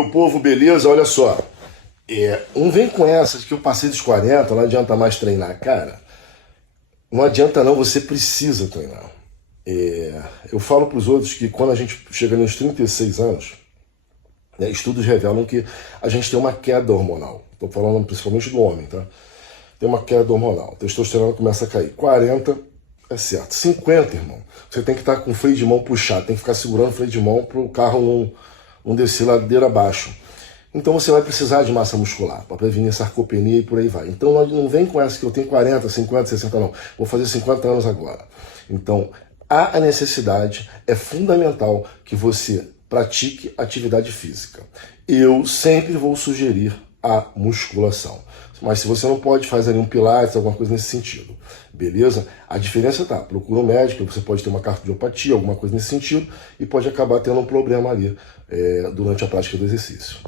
Meu povo, beleza? Olha só. Não vem com essa de que eu passei dos 40, não adianta mais treinar. Cara, não adianta não, você precisa treinar. Eu falo para os outros que quando a gente chega nos 36 anos, né, estudos revelam que a gente tem uma queda hormonal. Estou falando principalmente do homem, tá? Tem uma queda hormonal. A testosterona começa a cair. 40 é certo. 50, irmão, você tem que estar com o freio de mão puxado, tem que ficar segurando o freio de mão para o carro não descer ladeira abaixo. Então você vai precisar de massa muscular para prevenir sarcopenia e por aí vai. Então não vem com essa que eu tenho 40, 50, 60, não. Vou fazer 50 anos agora. Então há a necessidade, é fundamental que você pratique atividade física. Eu sempre vou sugerir a musculação. Mas se você não pode, faz ali um pilates, alguma coisa nesse sentido. Beleza? A diferença tá, procura um médico, você pode ter uma cardiopatia, alguma coisa nesse sentido, e pode acabar tendo um problema ali durante a prática do exercício.